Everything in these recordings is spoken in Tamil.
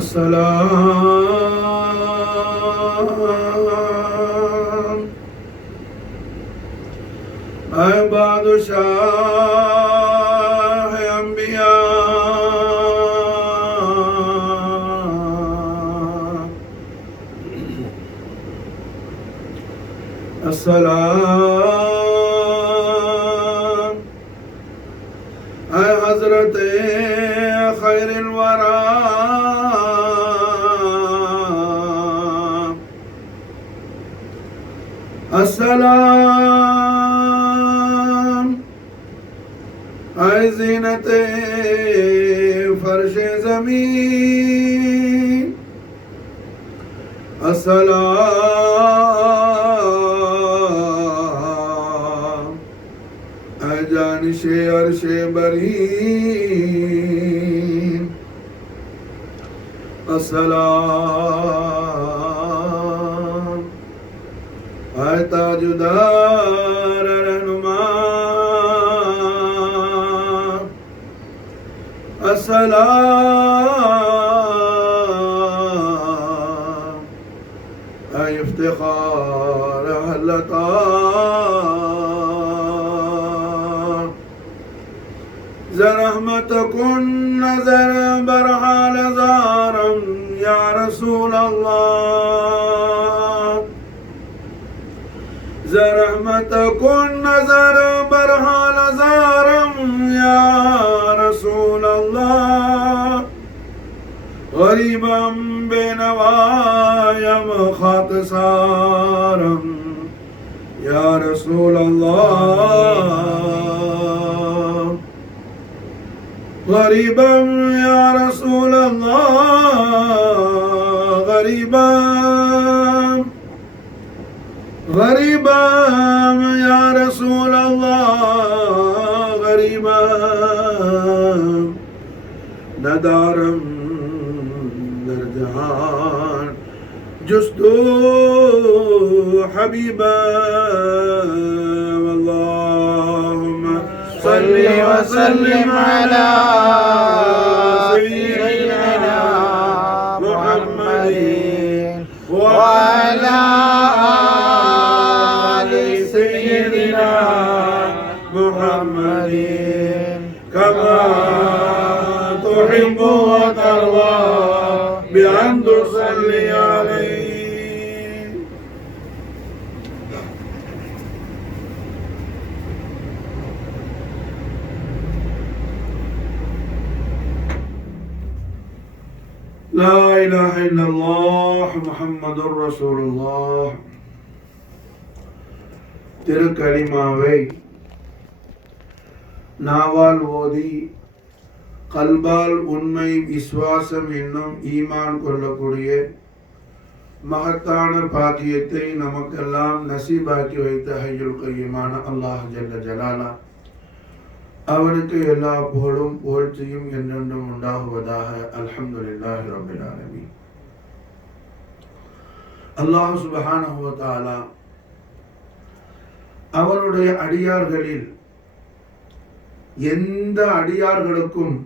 अस्सलाम ऐ बादशाह अंबिया अस्सलाम ऐ हजरत खैरुल वरा अस्सलाम ऐ ज़ीनते फर्शे ज़मीन अस्सलाम ऐ जानिशे अर्शे बरीन अस्सलाम ऐ ताजुदार रहनुमा अस्सलाम ऐ इफ्तिखार अहलता ज़रहमतकुन नज़र बरहाल ज़ारम या रसूल अल्लाह ज़रहमतकुन नज़र बरहाल ज़ारम या रसूल अल्लाह गरीबम बेनवायम खाकसारम या रसूल अल्लाह गरीबम या रसूल अल्लाह गरीबम गरीबम या रसूल अल्लाह गरीबम नदारम दरजहान जुस्तु हबीबा अल्लाहुम्मा सल्लि व सल्लिम अला सय्यिदिना मुहम्मदिन व अला محمد كما تحب وترضى بأن تصلي عليه. لا إله إلا الله محمد رسول الله. திருக்கலிமாவை நாவால் ஓதி கல்பால் உண்மை விசுவாசம் என்னும் ஈமான் கொள்ளக்கூடிய மகத்தான பாக்கியத்தை நமக்கெல்லாம் நசீபாக்கி வைத்த ஹய்யுல் கய்யூமான அல்லாஹ் ஜல்ல ஜலாலா அவனுக்கு எல்லா புகழும் புகழ்ச்சியும் என்றென்றும் உண்டாகுவதாக. அல்ஹம்துலில்லாஹி ரப்பில் ஆலமீன். அல்லாஹ் சுப்ஹானஹு வ தஆலா அவனுடைய அடியார்களில் எந்த அடியார்களுக்கும்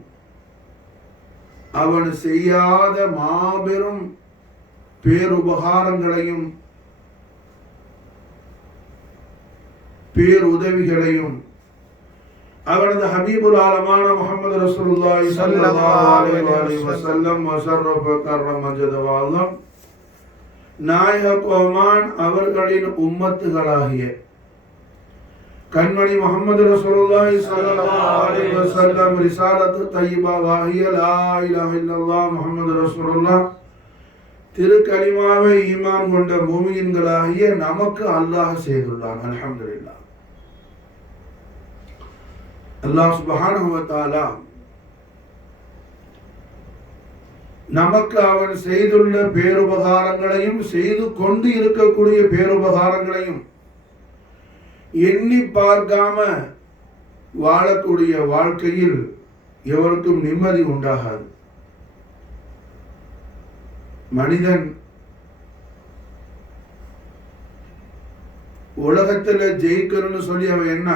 அவன் செய்யாத மாபெரும் பேருபகாரங்களையும் பேருதவிகளையும் அவனது ஹபீபுல் ஆலமான முஹம்மது ரசூலுல்லாஹி ஸல்லல்லாஹு அலைஹி வஸல்லம் வஸர்ரஃப கர்ரம ஜதவால்லம் நாயக கோமான் அவர்களின் உம்மத்துகளாகிய கண்மணி முஹம்மது ரசூலுல்லாஹி ஸல்லல்லாஹு அலைஹி வஸல்லம் ரிசாலத்து தய்யிபா வாஹிய லா இலாஹ இல்லல்லாஹ் முஹம்மது ரசூலுல்லாஹ் திருக்கலிமாவை ஈமான் கொண்ட மூமின்களாகிய நமக்கு அல்லாஹ் செய்துள்ளான். அல்ஹம்துலில்லாஹ். அல்லாஹ் சுப்ஹானஹு வ தஆலா நமக்கு அவன் செய்துள்ள பேருபகாரங்களையும் செய்து கொண்டு இருக்கக்கூடிய பேருபகாரங்களையும் எண்ணி பார்க்காம வாழக்கூடிய வாழ்க்கையில் எவருக்கும் நிம்மதி உண்டாகாது. மனிதன் உலகத்துல ஜெயிக்கணும்னு சொல்லி அவன் என்ன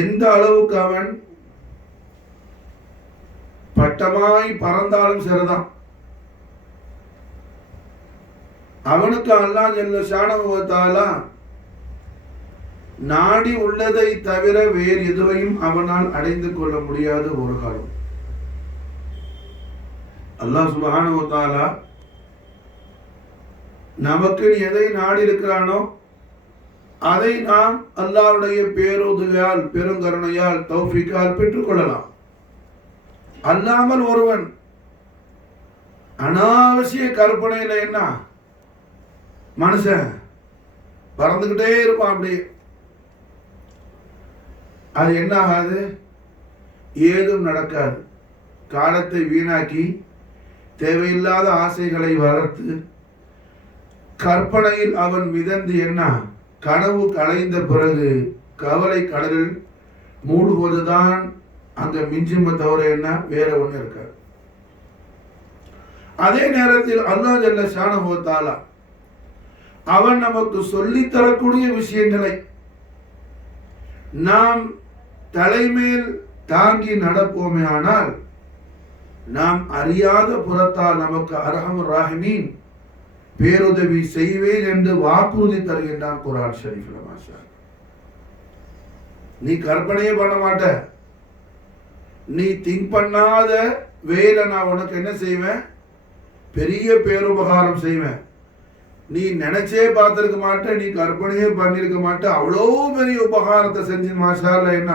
எந்த அளவுக்கு அவன் பட்டமாய் பறந்தாலும் சரிதான், அவனுக்கு அல்லாஹ் ஜல்ல ஷானஹு வ தஆலா நாடி உள்ளதை தவிர வேறு எதுவையும் அவனால் அடைந்து கொள்ள முடியாத ஒரு காலம். அல்லாஹ் சுப்ஹானஹு வ தஆலா நமக்கு எதை நாடி இருக்கிறானோ அதை நாம் அல்லாஹ்வுடைய பேருதவியால் பெருங்கருணையால் தௌஃபீக்கால் பெற்றுக்கொள்ளலாம். அல்லாமல் ஒருவன் அனாவசிய கற்பனையில என்ன மனுஷன் பறந்துகிட்டே இருப்பான், அப்படி அது என்ன ஆகாது, ஏதும் நடக்காது. காலத்தை வீணாக்கி தேவையில்லாத ஆசைகளை வளர்த்து கற்பனையில் அவன் மிதந்து என்ன கனவு கலைந்த பிறகு கவலை கடலில் மூடுவதுதான் அங்க மிஞ்சும தவிர என்ன வேற ஒண்ணு இருக்காது. அதே நேரத்தில் அல்லாஹ் ஜல்ல ஷானஹு வ தஆலா அவன் நமக்கு சொல்லித் தரக்கூடிய விஷயங்களை நாம் தலைமேல் தாங்கி நடப்போமே ஆனால் நாம் அறியாத புறத்தால் நமக்கு அர்ஹமுர் ராஹிமீன் பேருதவி செய்வேன் என்று வாக்குறுதி தருகின்றான் குர்ஆன் ஷரீஃப்ல. மாஷா அல்லாஹ். நீ கற்பனையே பண்ண மாட்ட, நீ திங்க் பண்ணாத வேலை நான் உனக்கு என்ன செய்வேன், பெரிய பேருபகாரம் செய்வேன். நீ நினைச்சே பார்த்திருக்க மாட்ட, நீ கற்பனையே பண்ணிருக்க மாட்ட, அவ்வளோ பெரிய உபகாரத்தை செஞ்சு மாஷா அல்லாஹ் என்ன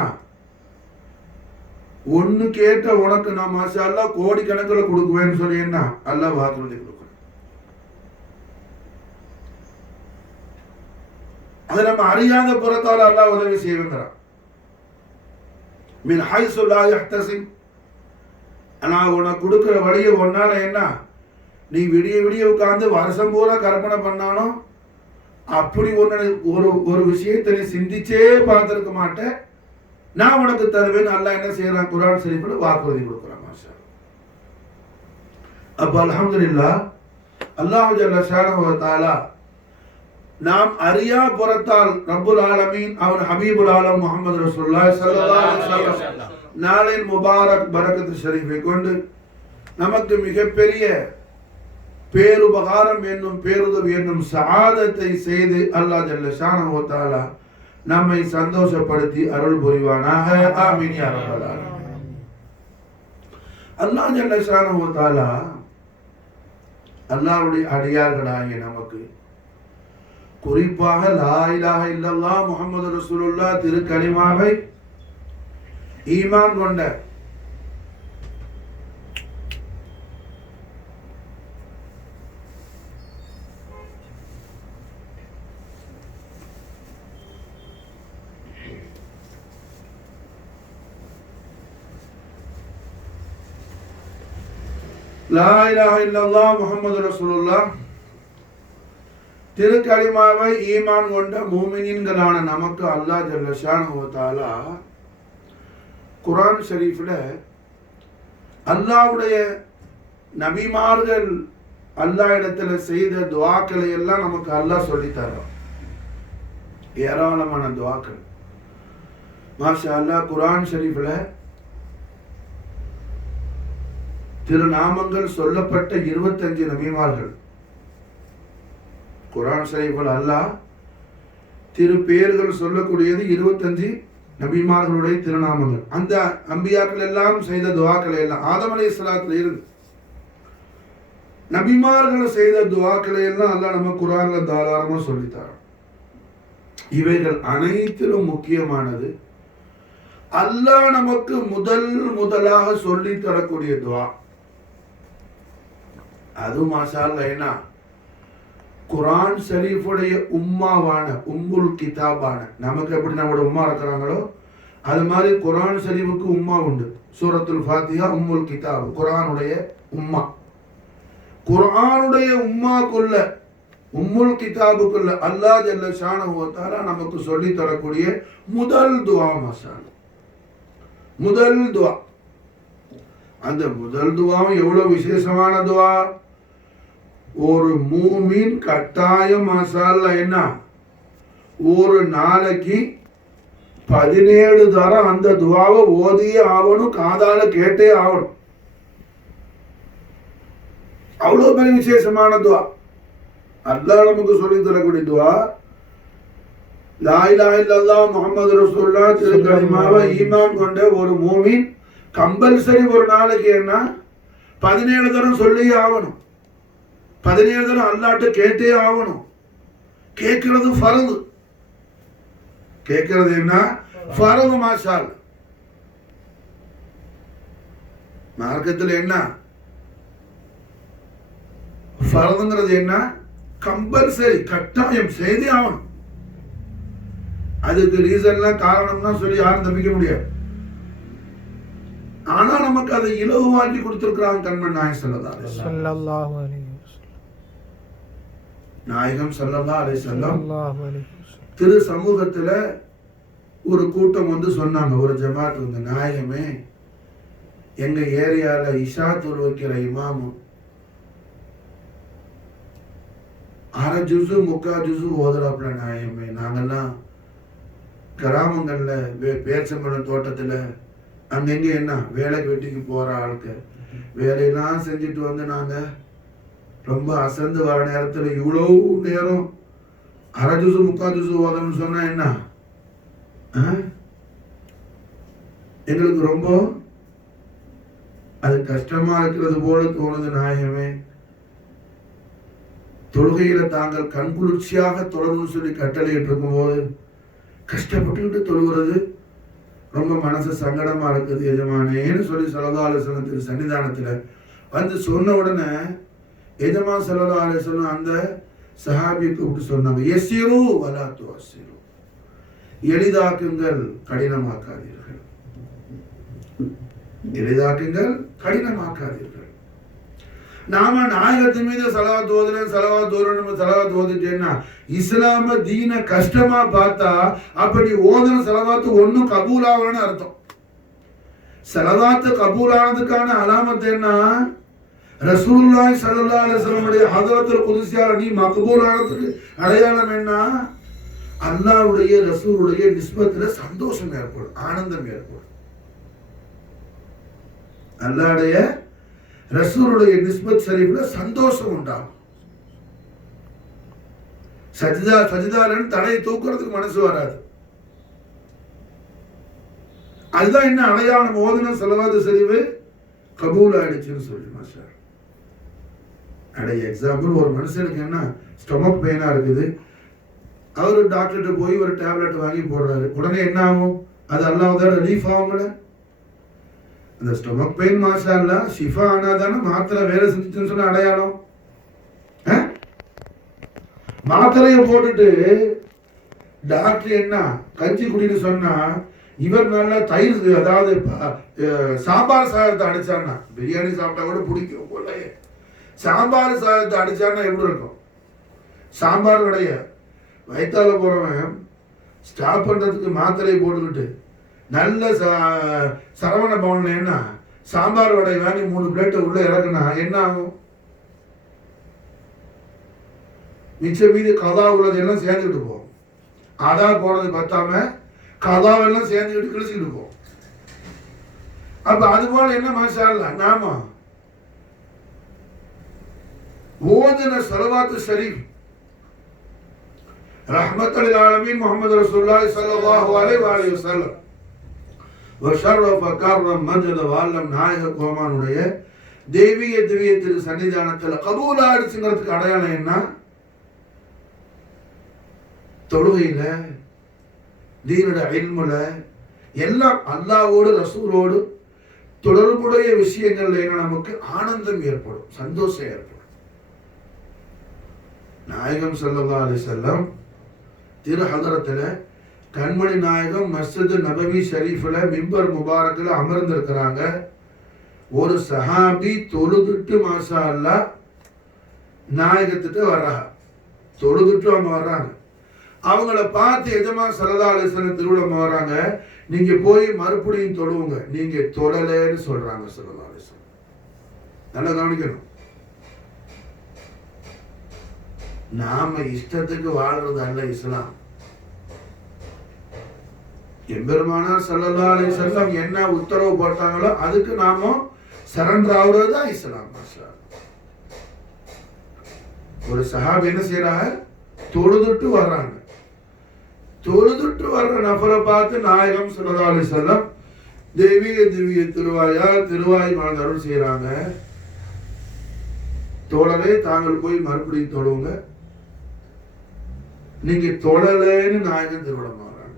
ஒன்னு கேட்ட உனக்கு நான் மாஷா அல்லாஹ் கோடிக்கணக்கில் கொடுக்குவேன்னு சொல்லி என்ன அல்லாஹ் வாக்குறுதி கொடுக்குறேன். அதை நம்ம அறியாத புறத்தால் அல்லாஹ் உதவி செய்வேங்கிறான். மின் ஹைசு லா யஹ்தசிப், நான் உனக்கு கொடுக்கிற வழியை ஒன்னால என்ன நீ விடிய விடிய உட்கார்ந்து வருஷம் பூரா கற்பனை பண்ணாலும் அப்படி ஒரு விஷயத்தை நீ சிந்திச்சே பார்த்திருக்க மாட்டேன், நான் உனக்கு தருவேன். அல்லாஹ் என்ன செய்யறான், குர்ஆன் ஷரீஃப்ல வாக்குறுதி கொடுக்கிறான். மாஷா அல்லாஹ். அப்ப அல்ஹம்துலில்லாஹ் அல்லாஹ் ஜல்ல ஷானஹு வ தஆலா நாம் அறியா புறத்தால் ரப்புல் ஆலமீன் அவன் ஹபீபுல் ஆலம் முஹம்மது ரசூலுல்லாஹி ஸல்லல்லாஹு அலைஹி வஸல்லம் நாளின் முபாரக் பரக்கத் ஷரீஃபை கொண்டு நமக்கு மிகப்பெரிய பேருபகாரம் என்னும் பேருதவி என்னும் சஆதத்தை செய்து அல்லாஹ் ஜல்ல ஷானஹு வ தஆலா நம்மை சந்தோஷப்படுத்தி அருள் புரிவானாக. ஆமீன் யா ரப்பல் ஆலமீன். அல்லாஹ் ஜல்ல ஷானஹு வ தஆலா அல்லாஹ்வுடைய அடியார்களாகிய நமக்கு குறிப்பாக லா இலாஹ இல்லல்லாஹ் முஹம்மது ரசூலுல்லாஹ் திருக்கலிமாவை ஈமான் கொண்ட லா இலாஹ இல்லல்லாஹ் முஹம்மது ரசூலுல்லாஹ் திருக்கலிமாவை ஈமான் கொண்ட மூமினீன்களான நமக்கு அல்லாஹ் ஜல்ல ஷானஹு வ தஆலா குர்ஆன் ஷரீஃப்ல அல்லாஹ்வுடைய நபிமார்கள் அல்லாஹ் இடத்துல செய்த துஆக்களை எல்லாம் நமக்கு அல்லாஹ் சொல்லி தர்றான். ஏராளமான துஆக்கள் மாஷா அல்லாஹ். குர்ஆன் ஷரீஃப்ல திருநாமங்கள் சொல்லப்பட்ட 25 நபிமார்கள். குர்ஆன் ஷரீஃபில் அல்லாஹ் திரு பெயர்கள் சொல்லக்கூடியது 25 நபிமார்களுடைய திருநாமங்கள். அந்த அம்பியாக்கள் எல்லாம் செய்த துஆக்களை எல்லாம் ஆதம் அலைஹிஸ்ஸலாத்துல இருந்து நபிமார்கள் செய்த துஆக்களை எல்லாம் அல்லாஹ் நம்ம குர்ஆன்ல தாராளமா சொல்லித்தாரான். இவைகள் அனைத்திலும் முக்கியமானது அல்லாஹ் நமக்கு முதலாக சொல்லி தரக்கூடிய துஆ. அது மாஷா அல்லாஹ் என்ன குர்ஆன் ஷரீஃபுடைய உம்மாவான உம்முல் கிதாபான நமக்கு எப்படி நம்மளோட உம்மா இருக்கிறாங்களோ அது மாதிரி குர்ஆன் ஷரீஃபுக்கு உம்மா உண்டு. சூரத்துல் ஃபாத்திஹா உம்முல் கிதாப், குர்ஆனுடைய உம்மா. குர்ஆனுடைய உம்மாக்குள்ள உம்முல் கிதாபுக்குள்ள அல்லாஹ் ஜல்ல ஷானஹு வ தஆலா நமக்கு சொல்லி தரக்கூடிய முதல் துஆ மசால், முதல் துஆ. அந்த முதல் துஆவும் எவ்வளவு விசேஷமான துஆ. ஒரு மூமின் கட்டாயம் மசாலா என்ன, ஒரு நாளைக்கு 17 தரம் அந்த துஆவை ஓதியே ஆகணும், காதால கேட்டே ஆகணும். அவ்வளவு பெரிய விசேஷமான துஆ. அல்லாஹ் நமக்கு சொல்லி தரக்கூடிய துஆ லா இலாஹ இல்லல்லாஹ் முஹம்மது ரசூலுல்லாஹ் திருக்கலிமாவை ஈமான் கொண்ட ஒரு மூமின் கம்பல்சரி ஒரு நாளைக்கு என்ன 17 தரம் சொல்லி ஆகணும். 17 தரம் அல்லாஹ்ட்ட கேட்டே ஆகணும். கேட்கிறது ஃபர்து. கேட்கிறது என்ன, ஃபர்து. மாஷால் மார்க்கத்தில் என்ன ஃபர்துங்கிறது என்ன, கம்பல்சரி, கட்டாயம் செய்தே ஆகணும். அதுக்கு ரீசன்லாம் காரணம்னா சொல்லி யாரும் தப்பிக்க முடியாது. ஆனா நமக்கு அதை இலகுவாக்கி கொடுத்திருக்கிறாங்க கண்மன் நாயகம் ஸல்லல்லாஹு அலைஹி வஸல்லம். நாயகம் ஸல்லல்லாஹு அலைஹி வஸல்லம் திரு சமூகத்துல ஒரு கூட்டம் வந்து சொன்னாங்க, ஒரு ஜமாத் வந்து, நாயகமே எங்க ஏரியால இஷா தொழு வைக்கிற இமாமு அரை ஜுசு 3/4 ஜுசு ஓதுறாப்புல நாயகமே. நாங்கெல்லாம் கிராமங்கள்ல பேர்ச்சம்பழம் தோட்டத்துல அங்கெங்க என்ன வேலைக்கு வெட்டிக்கு போற ஆளுக்கு வேலையெல்லாம் செஞ்சுட்டு வந்து நாங்க ரொம்ப அசந்து வர நேரத்துல இவ்வளவு நேரம் அரை ஜுசு 3/4 ஜுசு ஓதணும்னு சொன்னா என்ன, எங்களுக்கு ரொம்ப அது கஷ்டமா இருக்கிறது போல தோணுது நாயகமே. தொழுகையில தாங்கள் கண்குளிர்ச்சியாக தொழணும்னு சொல்லி கட்டளையிட்டு இருக்கும் போது கஷ்டப்பட்டுக்கிட்டு தொழுகிறது ரொம்ப மனசு சங்கடமா இருக்குது எஜமானேன்னு சொல்லி ஸல்லல்லாஹு அலைஹி வஸல்லம் திரு சன்னிதானத்துல வந்து சொன்ன உடனே எஜமான் ஸல்லல்லாஹு அலைஹி வஸல்லம் அந்த சஹாபியை கூப்பிட்டு சொன்னாங்க, யஸ்ஸிரு வலா துஅஸ்ஸிரு, எளிதாக்குங்கள் கடினமாக்காதீர்கள், எளிதாக்குங்கள் கடினமாக்காதீர்கள். நாம நாயகத்தின் மீது ஸலவாத் ஓதுட்டேன்னா இஸ்லாம தீன கஷ்டமா பார்த்தா அப்படி ஓதுன ஸலவாத் ஒன்னும் கபூல் ஆகலன்னு அர்த்தம். ஸலவாத் கபூல் ஆனதுக்கான அலாமத் என்ன, ரசூலுல்லாஹி ஸல்லல்லாஹு அலைஹி வஸல்லம் உடைய ஹதரத்துல் குதுஸியால நீ மக்பூல் ஆனதுக்கு அடையாளம் என்ன, அல்லாஹ்வுடைய ரசூலுடைய நிஸ்பத்துல சந்தோஷம் ஏற்படும், ஆனந்தம் ஏற்படும். அல்லாஹ்வுடைய ரசூலுடைய நிஸ்பத் ஷரீஃப்ல சந்தோஷம் உண்டாகும். சஜிதாலன்னு தலையை தூக்குறதுக்கு மனசு வராது. அதுதான் என்ன அடையாளம், ஓதுன ஸலவாத் ஷரீஃப் கபூல் ஆயிடுச்சுன்னு சொல்லி. மாஷா அடைய எக்ஸாம்பிள், ஒரு மனுஷனுக்கு என்ன ஸ்டொமக் பெயினா இருக்குது, அவரு டாக்டர்கிட்ட போய் ஒரு டேப்லெட் வாங்கி போடுறாரு, உடனே என்ன ஆகும், அது அல்லாஹ்வோட ரிலீஃப் ஆகுங்கள. அந்த ஸ்டொமக் பெயின் மாஷா அல்லாஹ் ஷிஃபா ஆனாதானே மாத்திரை வேலை செஞ்சுச்சுன்னு சொன்ன அடையாளம். மாத்திரையை போட்டுட்டு டாக்டர் என்ன கஞ்சி குடின்னு சொன்னா இவர் நல்லா தயிர், அதாவது சாம்பார் சாதத்தை அடிச்சான்னா, பிரியாணி சாப்பிட்டா கூட பிடிக்கும் போல, சாம்பார் சாதத்தை அடிச்சான்னா எப்படி இருக்கும், சாம்பார் உடைய வயிற்றால போறவன் ஸ்டாப் பண்றதுக்கு மாத்திரையை போட்டுக்கிட்டு நல்ல சரவண பவன்ல என்ன சாம்பார் வடை வாங்கி 3 பிளேட்டை உள்ள இறக்குனா என்ன ஆகும், மிச்ச மீது கதா உள்ளது எல்லாம் சேர்ந்துக்கிட்டு போகும். அதா போறது பத்தாம கதாவெல்லாம் சேர்ந்துக்கிட்டு கிழிச்சுக்கிட்டு போகும். அப்ப அது போல என்ன மாஷா அல்லாஹ் நாம ஓதுன ஸலவாத் ஷரீஃப் ரஹ்மத்துல் லில் ஆலமீன் முஹம்மது ரசூலுல்லாஹி ஸல்லல்லாஹு அலைஹி வஸல்லம் வஷரஃப கர்ரம் மஜத வல்லம் நாயக கோமானுடைய தெய்வீக திவ்ய திரு சன்னிதானத்தில் கபூல் ஆயிடுச்சுங்கிறதுக்கு அடையாளம் என்ன, தொழுகையில தீனுடைய இல்முல எல்லாம் அல்லாஹ்வோடு ரசூலோடு தொடர்புடைய விஷயங்கள்ல என்ன நமக்கு ஆனந்தம் ஏற்படும், சந்தோஷம் ஏற்படும். நாயகம் ஸல்லல்லாஹு அலைஹி வஸல்லம் திரு ஹதரத்துல கண்மணி நாயகம் மஸ்ஜித் நபவி ஷரீஃப்ல மிம்பர் முபாரக்ல அமர்ந்திருக்கிறாங்க. ஒரு சஹாபி தொழுதுட்டு மாஷா அல்லாஹ் நாயகத்திட்ட வர்றாங்க. தொழுதுட்டு அவங்க வர்றாங்க. அவங்கள பார்த்து எஜமான் ஸல்லல்லாஹு அலைஹி வஸல்லம் திருவிழா வர்றாங்க, நீங்க போய் மறுபடியும் தொழுவுங்க, நீங்க தொழலன்னு சொல்றாங்க ஸல்லல்லாஹு அலைஹி வஸல்லம். நல்லா கவனிக்கணும். நாம இஷ்டத்துக்கு வாழ்றது அல்ல இஸ்லாம். எம்பெருமானார் ஸல்லல்லாஹு அலைஹி வஸல்லம் என்ன உத்தரவு போட்டாங்களோ அதுக்கு நாம சரண்டர் ஆகுறது தான் இஸ்லாம். ஒரு சஹாபி என்ன செய்யறாங்க, தொழுதுட்டு வர்றாங்க. தொழுதுட்டு வர்ற நபரை பார்த்து நாயகம் ஸல்லல்லாஹு அலைஹி வஸல்லம் திவ்ய திருவாய் அருள் செய்யறாங்க. தோழரே, தாங்கள் போய் மறுபடியும் தொழுவுங்க, நீங்க தொழலன்னு நாயகம் திருவிழம் வர்றாங்க.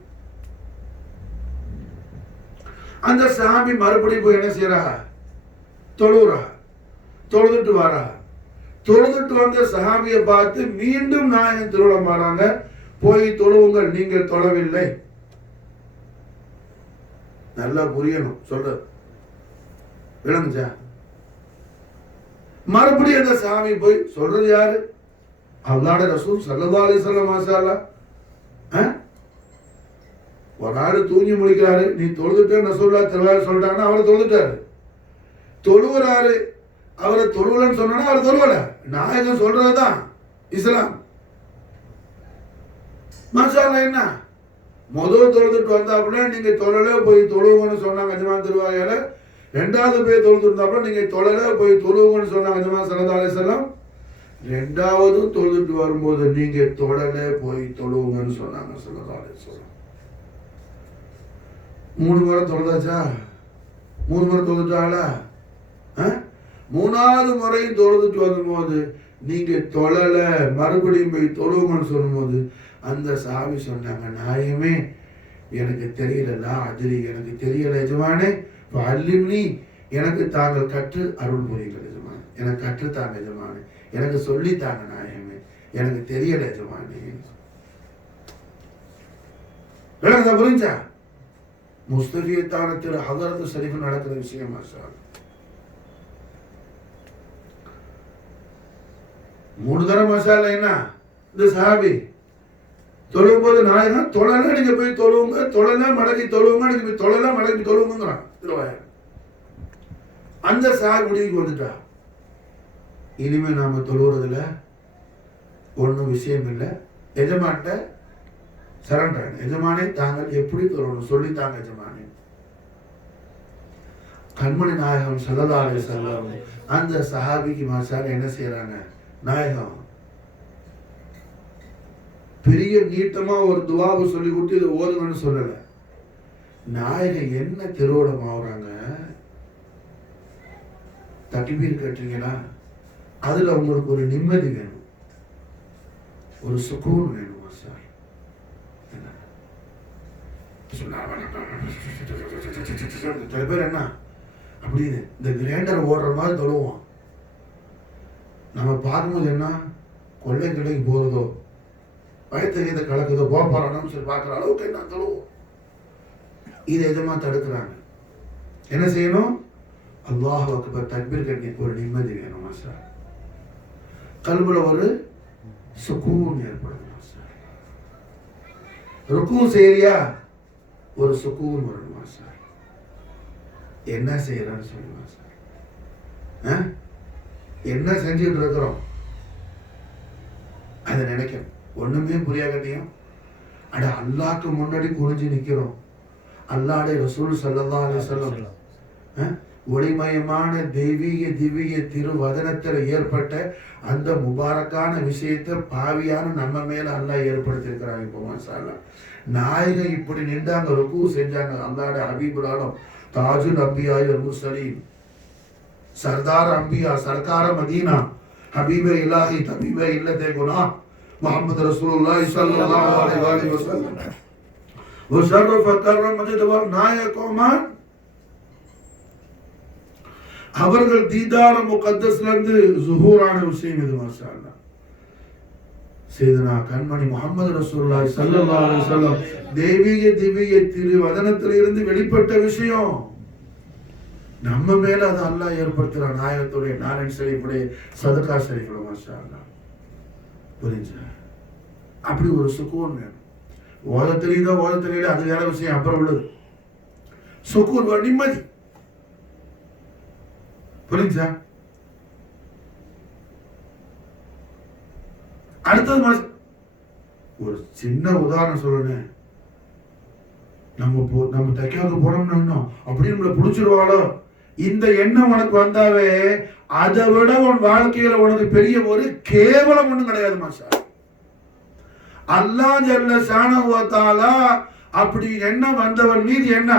அந்த சாமி மறுபடியும் போய் என்ன செய்யறா, தொழுறா. தொழுதுட்டு வரா. தொழுதுட்டு வந்த சஹாபியை பார்த்து மீண்டும் நாயகம் திருவிழம் வராங்க, போய் தொழுவுங்கள், நீங்கள் தொழவில்லை. நல்லா புரியணும் சொல்ற, விளங்குச்சா? மறுபடியும் அந்த சாமி போய் சொல்றது யாரு? அல்லாஹ்வுடைய ரசூல் ஸல்லல்லாஹு அலைஹி வஸல்லம். மாஷாஅல்லாஹ். ஒரு ஆளு தூங்கி முடிக்கிறாரு, நீ தொழுதுட்டேன்னு ரசூலுல்லாஹ் திருவாய் சொல்லிட்டாங்கன்னா அவரை தொழுதுட்டாரு. தொழுகிறாரு, அவரை தொழுவலன்னு சொன்னா அவர் தொழுவல. நாயகம் சொல்றதுதான் இஸ்லாம். மாஷாஅல்லாஹ். என்ன முதல் தொழுதுட்டு வந்தாப்புல நீங்க தொழல போய் தொழுவுங்கன்னு சொன்னாங்க எஜமான் திருவாயால. ரெண்டாவது போய் தொழுது இருந்தாப்புல நீங்க தொழல போய் தொழுவுங்கன்னு சொன்னாங்க எஜமான் ஸல்லல்லாஹு அலைஹி வஸல்லம். ரெண்டாவதும் தொழுதுட்டு வரும்போது நீங்க தொழல போய் தொழுவுங்கன்னு சொன்னாங்க ஸல்லல்லாஹு அலைஹி வஸல்லம். 3 முறை தொழுதாச்சா? 3 முறை தொழுதாளா? மூணாவது முறை தொழுதுட்டு வரும்போது நீங்க தொழல மறுபடியும் போய் தொழுவுங்கன்னு சொல்லும்போது அந்த சாமி சொன்னாங்க, நாயமே எனக்கு தெரியல, அதிரி எனக்கு தெரியல எஜமானே, அல்லிம்னி எனக்கு தாங்கள் கற்று அருள் புரியுங்கள் எஜமானே, எனக்கு கற்றுத்தாங்க எஜமானே, எனக்கு சொல்லித்தாங்க நாயமே, எனக்கு தெரியல எஜமானே. புரிஞ்சா? முஸ்தபியத்தான திரு ஹதரத் ஷரீஃப் நடக்கிற விஷயம். மாஷா 3 தடவை மசாலா. என்ன இந்த சஹாபி தொழும் போது நாயகம் தொழல நீங்க போய் தொழுவுங்க, தொழல மடக்கி தொழுவுங்க, நீங்க போய் தொழல மடக்கி தொழுவுங்கிறான் திருவாயர். அந்த சஹாபி முடிவுக்கு வந்துட்டா, இனிமே நாம தொழுவுறதுல ஒன்றும் விஷயம் இல்லை, எஜமான்ட்ட சரண்டர். எஜமானே தாங்கள் எப்படி தொழணும் சொல்லித்தாங்க எஜமானே. கண்மணி நாயகம் ஸல்லல்லாஹு அலைஹி வஸல்லம் அந்த சஹாபிக்கு மாஷாஅல்லாஹ் என்ன செய்யறாங்க, நாயகம் பெரிய நீட்டமா ஒரு துவாவை சொல்லி கொடுத்து இதை ஓதுங்கன்னு சொல்லல. நாயகம் என்ன திருவோடம் ஆகுறாங்க, தக்பீர் கட்டுறீங்களா, அதுல உங்களுக்கு ஒரு நிம்மதி வேணும், ஒரு சுகூன் வேணும். சில பேர் என்ன அப்படின்னு இந்த கிரைண்டர் ஓடுற மாதிரி தொழுவோம். நம்ம பார்க்கும்போது என்ன கொள்ளை கிளைக்கு போறதோ வயத்தை கலக்குதோ போறான்னு சொல்லி பார்க்குற அளவுக்கு என்ன தொழுவோம். இது எஜமா தடுக்கிறாங்க. என்ன செய்யணும், அல்லாஹ் அக்பர் தக்பீர் கட்டி ஒரு நிம்மதி வேணும். மாஷா கல்புல ஒரு சுகூன் ஏற்படும். மாஷா ருக்கு செய்யறியா ஒரு சுகூன் வரும். மாஷா என்ன செய்யறான்னு சொல்லி மாஷா என்ன செஞ்சுட்டு இருக்கிறோம் அதை நினைக்கணும். ஒண்ணுமே புரியாகட்டியும் அட அல்லாஹ்க்கு முன்னாடி குனிஞ்சு நிக்கிறோம். அல்லாஹ்வுடைய ரசூல் ஸல்லல்லாஹு அலைஹி வஸல்லம் ஒளிமயமான தெய்வீக திவ்ய திருவதனத்தில் ஏற்பட்ட அந்த முபாரக்கான விஷயத்தை பாவியான நம்ம மேல அல்லாஹ் ஏற்படுத்தியிருக்கிறாங்க. இப்போ மாஷா அல்லாஹ் நாயகம் இப்படி நின்றாங்க, ருக்கு செஞ்சாங்க. அல்லாஹ்வுடைய ஹபீபுல் ஆலம் தாஜுல் அம்பியா வல் முர்சலீன் सरदार अंबिया सरकार मदीना हबीब इलाही तबीब इल्लते गुनाह मोहम्मद रसूलुल्लाह सल्लल्लाहु अलैहि वसल्लम वो शर्फ करम मजिद वर नायकोमान அவர்கள் தீதார முகத்தஸ்ல இருந்து ஸுஹூரான விஷயம் இது. மாஷா அல்லாஹ் சையதுனா கண்மணி முஹம்மது ரசூலுல்லாஹி ஸல்லல்லாஹு அலைஹி வஸல்லம் தெய்வீக திவ்ய திருவதனத்தில் இருந்து வெளிப்பட்ட விஷயம். நம்ம மேல அது அல்லாஹ் ஏற்படுத்துற நாயகத்துடைய நாராயண் ஷரீஃபுடைய சதகா ஷரீஃபுடைய. மாஷா அல்லாஹ் புரிஞ்சா? அப்படி ஒரு சுக்கூன் வேணும். ஓத தெரியுதோ ஓத தெரியல அது வேற விஷயம், அப்புறம் உள்ளது. சுக்கூன் நிம்மதி. புரிஞ்சா? அடுத்தது ஒரு சின்ன உதாரணம் சொல்லணும். நம்ம தைக்காவுக்கு போனோம்னா அப்படி நம்மளை பிடிச்சிருவாளோ இந்த எண்ணம் உனக்கு வந்தாவே அதை விட உன் வாழ்க்கையில உனக்கு பெரிய ஒரு கேவலம் ஒண்ணும் கிடையாது மாஷா. அல்லாஹ் ஜல்ல ஷானஹு வ தஆலா அப்படி எண்ணம் வந்தவன் மீது என்ன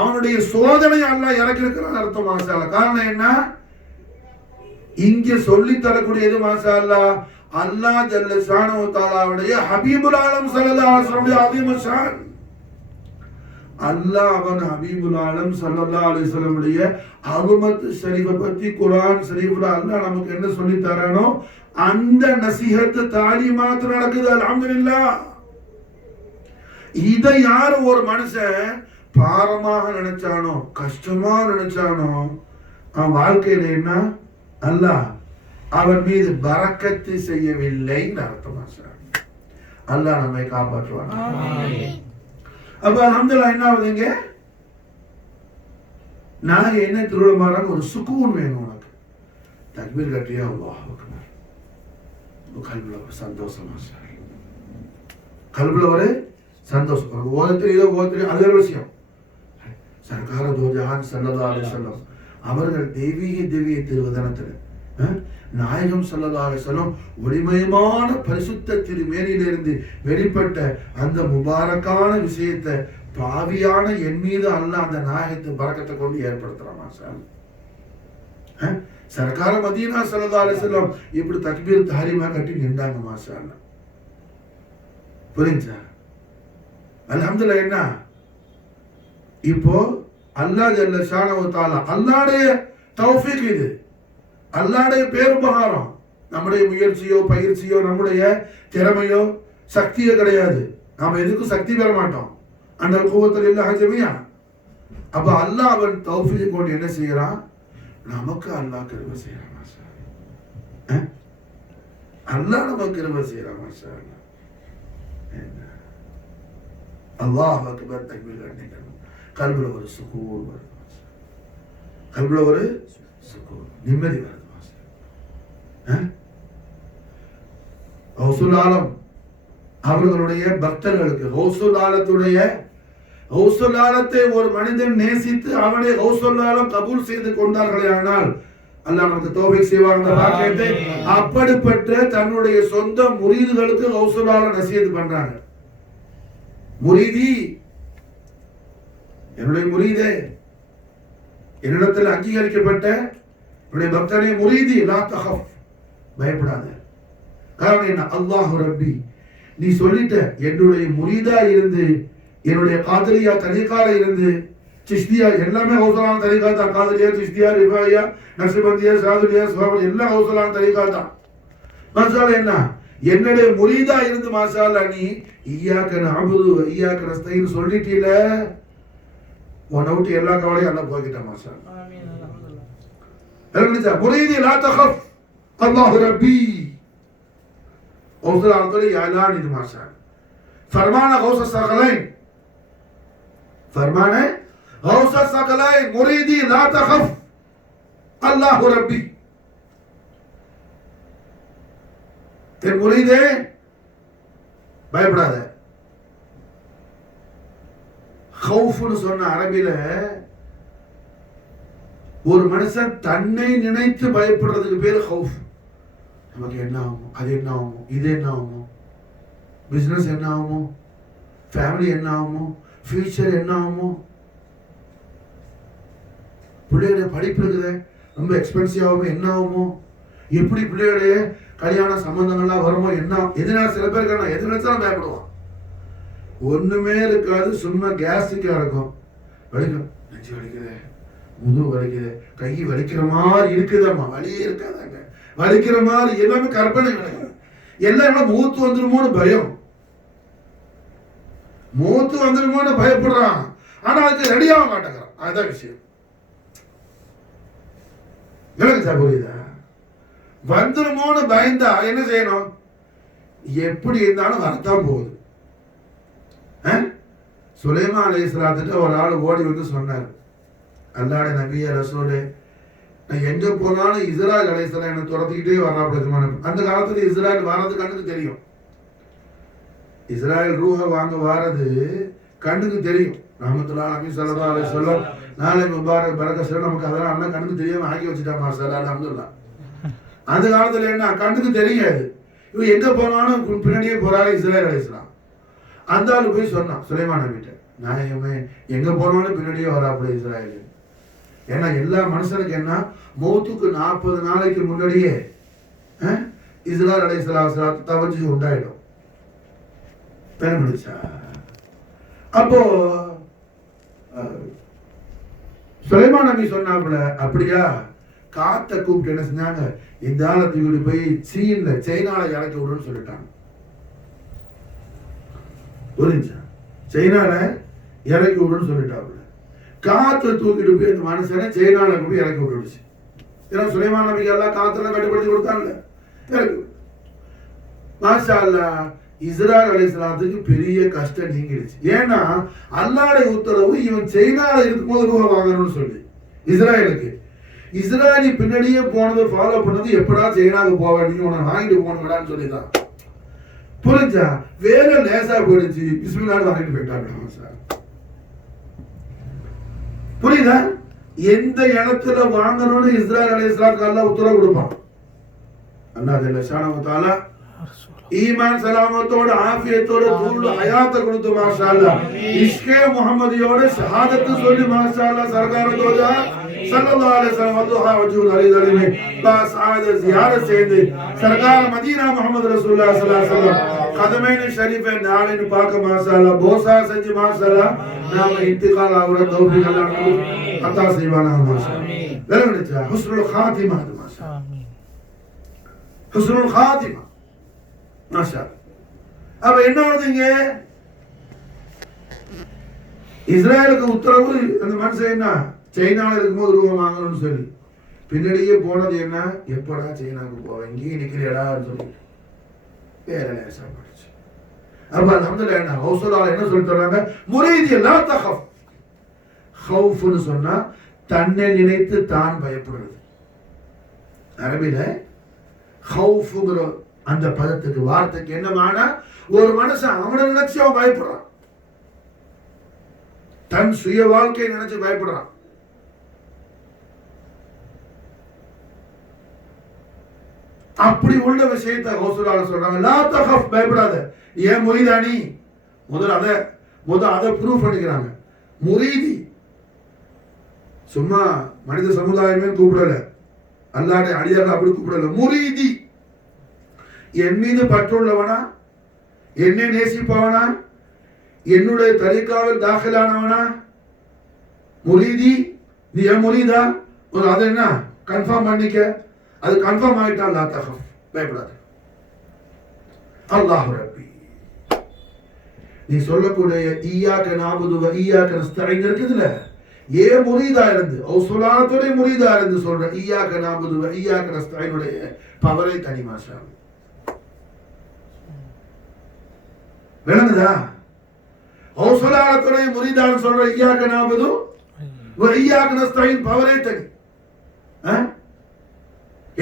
அவனுடைய சோதனை அல்லாஹ் இறக்கி இருக்கிறான் அர்த்தம் மாஷா அல்லாஹ். காரணம் என்ன? இங்க சொல்லி தரக்கூடியது மாஷா அல்லாஹ் அல்லாஹ் ஜல்ல ஷானஹு வ தஆலாவுடைய ஹபீபுல் ஆலம் ஸல்லல்லாஹு அலைஹி வஸல்லம் அதீம் ஷான். அல்லாஹ் அவன் ஹபீபுல் ஆலம் ஸல்லல்லாஹு அலைஹி வஸல்லம் உடைய அஹ்மத் ஷரீஃபை பத்தி குர்ஆன் ஷரீஃப்ல அல்லாஹ் நமக்கு என்ன சொல்லி தரானோ அந்த நசீஹத் தாலீமாத் நடக்குது. அல்ஹம்துலில்லாஹ். இதை யார் ஒரு மனுஷன் பாரமாக நினைச்சானோ கஷ்டமா நினைச்சானோ அவன் வாழ்க்கையில என்ன அல்லாஹ் அவன் மீது பரக்கத்து செய்யவில்லைன்னு அர்த்தமா சார். அல்லாஹ் நம்மை காப்பாற்றுவான். அப்ப அல்ஹம்துலில்லாஹ் என்ன ஆகுதுங்க? நான் என்ன திருவிழமாறாங்க ஒரு சுக்கூன் வேணும் உனக்கு. தக்பீர் கட்டியா அல்லாஹ் அக்பர். கல்புல ஒரு சந்தோஷமா சார். கல்புல ஒரு சந்தோஷம். ஓதத்திலே அது வேற விஷயம். சர்க்கார தோ ஜஹான் ஸல்லல்லாஹு அலைஹி வஸல்லம் அவர்கள் தெய்வீக திருவதனத்தில் நாயகம் ஸல்லல்லாஹு அலைஹி வஸல்லம் ஒளிமயமான பரிசுத்த திருமேனியிலிருந்து வெளிப்பட்ட அந்த முபாரக்கான விஷயத்தை பாவியான என் மீது அல்லாஹ் அந்த நாயகத்தை பரக்கத்தை கொண்டு ஏற்படுத்துறான் சார். சர்க்கார மதீனா ஸல்லல்லாஹு அலைஹி வஸல்லம் இப்படி தக்பீர் தஹரீமா கட்டி நின்றாங்க மாஷா அல்லாஹ். புரிஞ்சா? அல்ஹம்துலில்லாஹ். என்ன இப்போ அல்லாஹ் ஜல்ல ஷானஹு வ தஆலா அல்லாஹ்வுடைய தௌஃபீக் இது. அல்லாஹ்வுடைய பேருபகாரம். நம்முடைய முயற்சியோ பயிற்சியோ நம்முடைய திறமையோ சக்தியோ கிடையாது. நாம எதுக்கும் சக்தி பெற மாட்டோம். அந்த குவத்துல இல்ல ஹஜமியா. அப்ப அல்லாஹ் அவன் தௌஃபீக் கொண்டு என்ன செய்யறான்? நமக்கு அல்லாஹ் கிருபை செய்யறான் மாஷா அல்லாஹ். அல்லாஹ் நமக்கு கிருபை செய்யறான் மாஷா அல்லாஹ். அல்லாஹ் அக்பர் தக்பீர் கட்டிக்கணும். கல்புல ஒரு சுகூன் வருது. கல்புல ஒரு சுகூன் நிம்மதி வருது. கௌசுல் ஆலம் அவர்களுடைய பக்தர்களுக்கு கௌசுல் ஆலத்தை ஒரு மனிதன் நேசித்து அவனை கௌசுல் ஆலம் கபூல் செய்து கொண்டார்களே ஆனால் அல்லாஹ் நமக்கு தௌஃபீக் செய்வாங்க. அப்படிப்பட்ட தன்னுடைய சொந்த முரீதுகளுக்கு கௌசுல் ஆலம் நசீஹத் பண்றாங்க. முரீதி என்னுடைய முரீதே என்னிடத்தில் அங்கீகரிக்கப்பட்ட என்னுடைய பக்தனே முரீதி லா தஹஃப் பயப்படாத. காரணம் என்ன? அல்லாஹ் ரப்பி நீ சொல்லிட்ட என்னுடைய முரீதா இருந்து என்னுடைய காதலியா தரீகால இருந்து சிஷ்தியா எல்லாமே ஹவுசலான தரீகா தான். காதலியா சிஷ்தியா ரிஃபாயா நக்ஷபந்தியா சாதுலியா சுஹாபி எல்லாம் ஹவுசலான தரீகா தான். மசாலா என்ன? என்னுடைய முரீதா இருந்து மாஷால்லா நீ இய்யாக நஅபுது வ இய்யாக நஸ்தஈன் சொல்லிட்டீல உன்னை விட்டு எல்லா கவலையும் அல்லாஹ் போக்கிட்டான் மாஷால்லா. ஆமீன் அல்ஹம்துலில்லாஹ். முரீதி லா தഖஃப் அல்லாஹ் ரப்பி கௌசுல் ஆலத்துடைய ஏலான் இது மாஷால்லா. ஃபர்மான கௌஸ் ஸகலைன் फरमाने गौस सकलाए मुरीदी ला तखफ अल्लाह रब्बी. तेरे मुरीदे பயப்படாத. खौफுன்னு சொன்ன அரபில ஒரு மனுஷன் தன்னை நினைத்து பயப்படுறதுக்கு பேரு खौफ. நமக்கு என்ன ஆகும், அது என்ன ஆகும், இது என்ன ஆகும், பிசினஸ் என்ன ஆகும், ஃபேமிலி என்ன ஆகும், ஃபியூச்சர் என்ன ஆகுமோ, பிள்ளைகளுடைய படிப்பு இருக்குது ரொம்ப எக்ஸ்பென்சிவ் ஆகுமோ என்ன ஆகுமோ, எப்படி பிள்ளைகளுடைய கல்யாண சம்பந்தங்கள்லாம் வருமோ என்ன. எதனால சில பேருக்கு எது நினைச்சாலும் பயப்படுவான். ஒண்ணுமே இருக்காது, சும்மா கேஸ்ட்ரிக்கா இருக்கும், வலிக்கும், நெஞ்சு வலிக்குது, முதுகு வலிக்குது, கை வலிக்கிற மாதிரி இருக்குதம்மா, வலியே இருக்காதாங்க, வலிக்கிற மாதிரி எல்லாமே கற்பனை கிடைக்கும். எல்லாம் மூத்து வந்துருமோன்னு பயம், மூத்து வந்துருமோன்னு பயப்படுறான். ஆனா அதுக்கு ரெடியாக மாட்டேங்கிறான். அதுதான் விஷயம். எனக்கு புரியுதா? வந்துருமோன்னு பயந்தா என்ன செய்யணும்? எப்படி இருந்தாலும் வரத்தான் போகுது. சுலைமான் அலைஹிஸ்ஸலாத்துக்கு ஒரு ஆள் ஓடி வந்து சொன்னார், அல்லாஹ்வுடைய நபியே ரசூலே, நான் எங்க போனாலும் இஸ்ராயல் அலைஹிஸ்ஸலாம் என்ன துரத்திக்கிட்டே வர்றாப்புல. அந்த காலத்துல இஸ்ராயல் வர்றது கண்ணுக்கு தெரியும். இஸ்ராயல் ரூஹ வாங்க வாரது கண்ணுக்கு தெரியும். ரஹ்மத்துல்லாஹி அலைஹி ஸல்லல்லாஹு அலைஹி வஸல்லம் நாளை முபாரக் பரக்கத் நமக்கு அதெல்லாம் அண்ணா கண்ணுக்கு தெரியாம ஆக்கி வச்சுட்டாமா சார், அல்ஹம்துலில்லாஹ். அந்த காலத்துல என்ன கண்ணுக்கு தெரியாது. இவன் எங்க போனாலும் பின்னாடியே போறாரு இஸ்ராயல் அலைஹிஸ்ஸலாம். அந்த ஆளு போய் சொன்னான் சுலைமான் நபிட்ட, நாயகமே எங்க போனாலும் பின்னாடியே வராப்புல இஸ்ராயல். ஏன்னா எல்லா மனுஷனுக்கு என்ன மௌத்துக்கு 40 நாளைக்கு முன்னாடியே இஸ்ராயல் அலைஹிஸ்ஸலாம் தவஜு உண்டாயிடும். பெருமிடிச்சா அப்போ சுலைமான் நபி சொன்னாப்புல, அப்படியா காத்த கூப்பிட்டு என்ன செஞ்சாங்க, இந்த ஆளத்துக்கு போய் சைனால இறக்கி விடுன்னு சொல்லிட்டாங்க. புரிஞ்சா, சைனால இறக்கி விடுன்னு சொல்லிட்டாப்புல. காத்து தூக்கிட்டு போய் அந்த மனுஷனை சைனால போய் இறக்கி விட்டுடுச்சு. ஏன்னா சுலைமான் நபிக்கு எல்லாம் காத்தெல்லாம் கட்டுப்படுத்தி கொடுத்தாங்கல்ல, இறக்கி மாஷா அல்லாஹ். இஸ்ராயல் அலைஹிஸ்ஸலாத்துக்கு பெரிய கஷ்டம் நீங்கிடுச்சு. ஏன்னா அல்லாஹ்வுடைய உத்தரவு இவன் சைனால இருக்கும்போது ரூஹ வாங்கணும்னு சொல்லி இஸ்ராயலுக்கு. இஸ்ராயலி பின்னாடியே போனது ஃபாலோ பண்ணது, எப்படா சைனாவுக்கு போவ, நீங்க உன்னை வாங்கிட்டு போகணும்டான்னு சொல்லிதான். புரிஞ்சா, வேற லேசா போயிடுச்சு, பிஸ்மில்லாஹ் வாங்கிட்டு போயிட்டாங்க சார். புரியுதா? எந்த இடத்துல வாங்கணும்னு இஸ்ராயல் அலைஹிஸ்ஸலாத்துக்கு அல்லாஹ் உத்தரவு கொடுப்பான். அல்லாஹ் ஜல்ல ஷானஹு வ தஆலா ஈமான் சலாமத்தோட ஆஃபியத்தோட தூள் ஹயாத்தை கொடுத்து மாஷா அல்லாஹ். இஷ்கே முஹம்மதியோட ஷஹாதத்து சொல்லி மாஷா அல்லாஹ் சர்காரத்தோட ஸல்லல்லாஹு அலைஹி வஸல்லம் வதுஹா வஜூல் அலைஹி பாஸ் ஆத ஜியாரத் செய்து சர்கார் மதீனா முஹம்மது ரசூலுல்லாஹ் ஸல்லல்லாஹு அலைஹி வஸல்லம் கதமைன் ஷரீஃபை நாளின் பார்க்க மாஷா அல்லாஹ் போசா செஞ்சு மாஷா அல்லாஹ் நாம இன்திகால் ஆகுற தௌஃபீக் அல்லாஹ் நமக்கு அத்தா செய்வானா மாஷா அல்லாஹ். வெலங்கடிச்சா ஹுஸ்னுல் காத்திமா மாஷா ஆமீன். ஹுஸ்னுல் காத்திமா மாஷா. அப்ப என்ன ஆகுதுங்க, இஸ்ராயலுக்கு உத்தரவு அந்த மனுஷன் என்ன சைனால இருக்கும்போது ரூபா வாங்கணும்னு சொல்லி பின்னாடியே போனது என்ன, எப்படா சைனாவுக்கு போவேன், இங்கேயே நிக்கிறேடான்னு சொல்லி வேற லேசா போயிடுச்சு. அப்ப அல்ஹம்துலில்லாஹ் என்ன ஹவுசுல்லாஹ் என்ன சொல்லி தர்றாங்க, முரீதி லா தகஃப். ஹவுஃப்னு சொன்னா தன்னை நினைத்து தான் பயப்படுறது. அரபில ஹவுஃப்ங்கிற அந்த பதத்துக்கு வார்த்தைக்கு என்ன மானா, ஒரு மனுஷன் அவனை நினைச்சு அவன் பயப்படுறான், தன் சுய வாழ்க்கையை நினைச்சு பயப்படுறான். அப்படி உள்ள விஷயத்தை ஹவுசுல்லாஹ் சொல்றாங்க, லா தகஃப், பயப்படாத. ஏன் முரீதானி, முதல்ல அதை ப்ரூவ் பண்ணிக்கிறாங்க. முரீதி சும்மா மனித சமுதாயமே கூப்பிடல, அல்லாஹ்வுடைய அடியார்கள் அப்படி கூப்பிடல. முரீதி என் மீது பற்றுள்ளவனா, என்னை நேசிப்பவனா, என்னுடைய தரீக்காவில் தாখিলাனவனா, முரீதி. நீ ஏன் முரீதா, ஒரு அதை என்ன கன்ஃபார்ம் பண்ணிக்க. அது கன்ஃபார்ம் ஆயிட்டா லா தகஃப், பயப்படாத. அல்லாஹ் ரப்பி, நீ சொல்லக்கூடிய ஈயாக்க நஅபுது வ ஈயாக்க நஸ்தஈன் இருக்குதுல, ஏ முரீதா இருந்து ஔசுலாத்துடைய முரீதா இருந்து சொல்ற ஈயாக்க நஅபுது வ ஈயாக்க நஸ்தஈனுடைய பவரை தனி மாஷா அல்லாஹ். விளங்குதா? ஔசுலாத்துடைய முரீதான்னு சொல்ற ஈயாக்க நஅபுது வ ஈயாக்க நஸ்தஈன் பவரை தனி.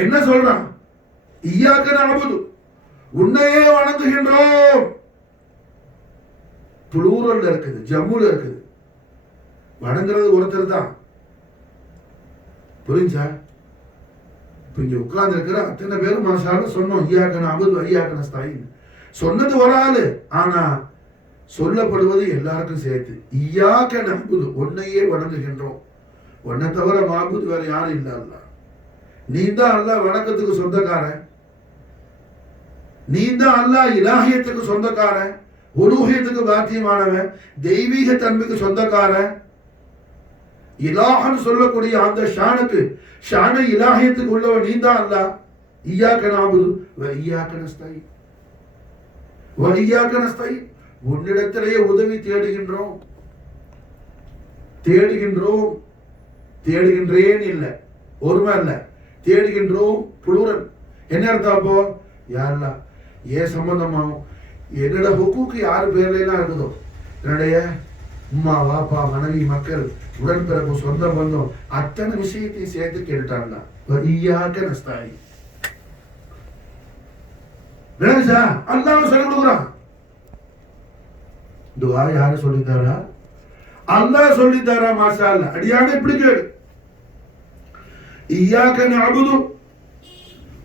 என்ன சொல்றான், ஈயாக்க நஅபுது, உன்னையே வணங்குகின்றோம். புளூரல்ல இருக்குது, ஜம்முல இருக்குது. வணங்குறது ஒருத்தர் தான். புரிஞ்சா? இப்ப இங்க உட்கார்ந்து இருக்கிற அத்தனை பேரும் மாஷாஅல்லாஹ் சொன்னோம் ஈயாக்க நஅபுது வ ஈயாக்க நஸ்தஈன். சொன்னது ஒரு ஆளு, ஆனா சொல்லப்படுவது எல்லாருக்கும் சேர்த்து. ஈயாக்க நஅபுது, உன்னையே வணங்குகின்றோம். உன்னை தவிர மாபூத் வேற யாரும் இல்ல அல்லாஹ். நீ தான் அல்லாஹ் வணக்கத்துக்கு சொந்தக்காரன், நீ தான் அல்லாஹ் இலாஹியத்துக்கு சொந்தக்காரன், உலூஹியத்துக்கு பாத்தியமானவன், தெய்வீக தன்மைக்கு சொந்தக்காரன். இலாஹன்னு சொல்லக்கூடிய அந்த ஷானுக்கு, ஷான இலாஹியத்துக்கு உள்ளவன் நீ தான் அல்லாஹ். ஈயாக்க நஅபுது வ ஈயாக்க நஸ்தஈன், வ ஈயாக்க நஸ்தஈன், உன்னிடத்திலேயே உதவி தேடுகின்றோம். தேடுகின்றோம், தேடுகின்றேன் இல்ல, ஒருமை இல்ல, தேடுகின்றோம் புளூரல். என்ன அர்த்தம் அப்போ, யா அல்லாஹ் ஏன் சம்பந்தமாகும், என்னோட ஹுக்கூக்கு யாரு பேர்லாம் இருக்குதோ, என்னுடைய அம்மா வாப்பா மனைவி மக்கள் உடன்பிறப்பு சொந்த பந்தம் அத்தனை விஷயத்தையும் சேர்த்து கேட்டுட்டாங்க. அல்லாஹ் சொல்லி கொடுக்குறான். துஆ யாரு சொல்லித்தாரா? அல்லாஹ் சொல்லித்தாரா. மாஷா அல்லாஹ். அடியானே இப்படி கேளு. இய்யாக நஅபுது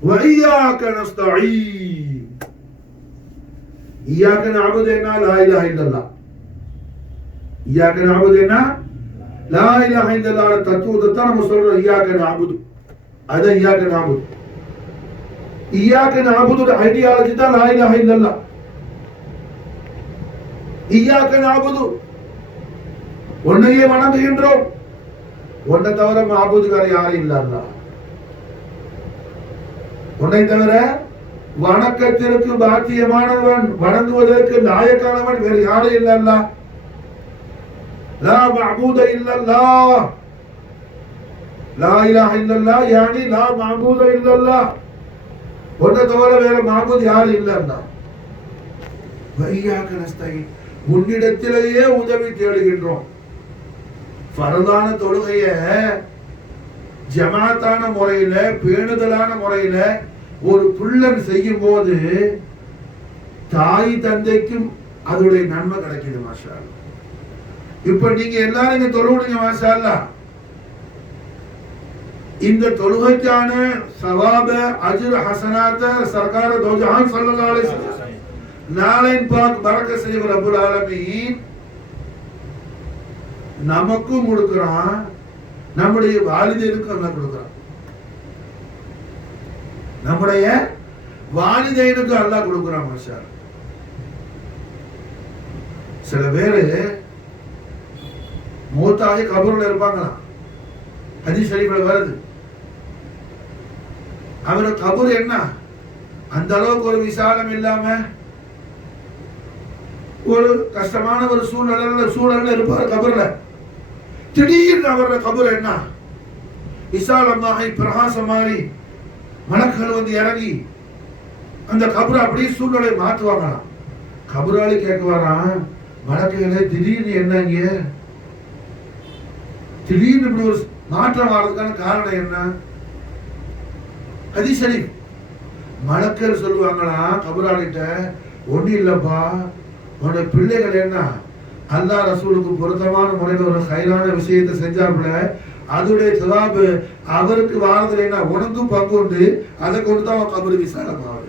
வ இய்யாக நஸ்தஈன். இய்யாக நஅபுது என்ன? லா இலாஹ இல்லல்லாஹ். இய்யாக நஅபுது என்ன? லா இலாஹ இல்லல்லாஹ் தத்துவத்தை தான் நம்ம சொல்றோம். இய்யாக நஅபுது, அதான் இய்யாக நஅபுது. இய்யாக நஅபுது ஐடியாலஜி தான் லா இலாஹ இல்லல்லாஹ். இய்யாக நஅபுது, உன்னையே வணங்குகின்றோம், உன்னை தவிர மாபூது வேற யாரும் இல்ல. அல்லாஹ் உன்னை தவிர வணக்கத்திற்கு பாக்கியமானவன், வணங்குவதற்கு லாயக்கானவன் வேறு யாரும் இல்ல. அல்லாஹ் லா மஅபூத இல்லல்லாஹ். லா இலாஹ இல்லல்லாஹ் யானி லா மஅபூத இல்லல்லாஹ். உன்னை தவிர வேற மாபூத் யாரும் இல்ல. அல்லாஹ் வையாக நஸ்தஈன், உன்னிடத்திலேயே உதவி தேடுகின்றோம். ஃபர்தான தொழுகைய ஜமாத்தான முறையில பேணுதலான முறையில ஒரு புள்ளன் செய்யும் போது தாய் தந்தைக்கும் அதோடைய நன்மை கிடைக்குது. மாஷா அல்லாஹ். இப்ப நீங்க எல்லாரும் இங்க தொழுவுறீங்க. மாஷா அல்லாஹ். இந்த தொழுகைக்கான சவாப அஜ்ர் ஹஸனாத சர்கார தௌஜஹான் ஸல்லல்லாஹு அலைஹி வஸல்லம் நாளைன் பாக் பரக்கத் செய்ய ரப்பல் ஆலமீன் நமக்கும் கொடுக்கிறான், நம்முடைய வாலிதைனுக்கும் அல்லாஹ் கொடுக்கிறான். நம்முடைய வாலிதைனுக்கு அல்லாஹ் கொடுக்கிறான். மாஷா அல்லாஹ். சில பேரு மூத்தாகி கபூர்ல இருப்பாங்களாம். ஹதீஸ் ஷரீஃப்ல வருது. அவரு கபூர் என்ன அந்த அளவுக்கு ஒரு விசாலம் இல்லாம ஒரு கஷ்டமான ஒரு சூழல்ல இருப்பார் கபர்ல. திடீர்னு அவரோட கபர் என்ன விசாலமாகி பிரகாசமாகி மலக்குகள் வந்து இறங்கி அந்த கபரை அப்படியே சூழ்நிலை மாற்றுவாங்களாம். கபராளி கேட்குவாராம், மலக்குகளே திடீர்னு என்னங்க, திடீர்னு இப்படி ஒரு மாற்றம் வர்றதுக்கான காரணம் என்ன? ஹதீஸ் ஷரீஃப். மலக்குகள் சொல்லுவாங்களாம் கபராளிட்ட, ஒன்றும் இல்லப்பா, உன்னுடைய பிள்ளைகள் என்ன அல்லாஹ் ரசூலுக்கு பொருத்தமான முறையில் ஒரு ஹைரான விஷயத்தை செஞ்சாப்புல, அதோடைய சவாபு அவருக்கு வாரதுல என்ன உனக்கும் பங்கு உண்டு, அதை கொண்டு தான் அவன் கபரு விசாலமாவது,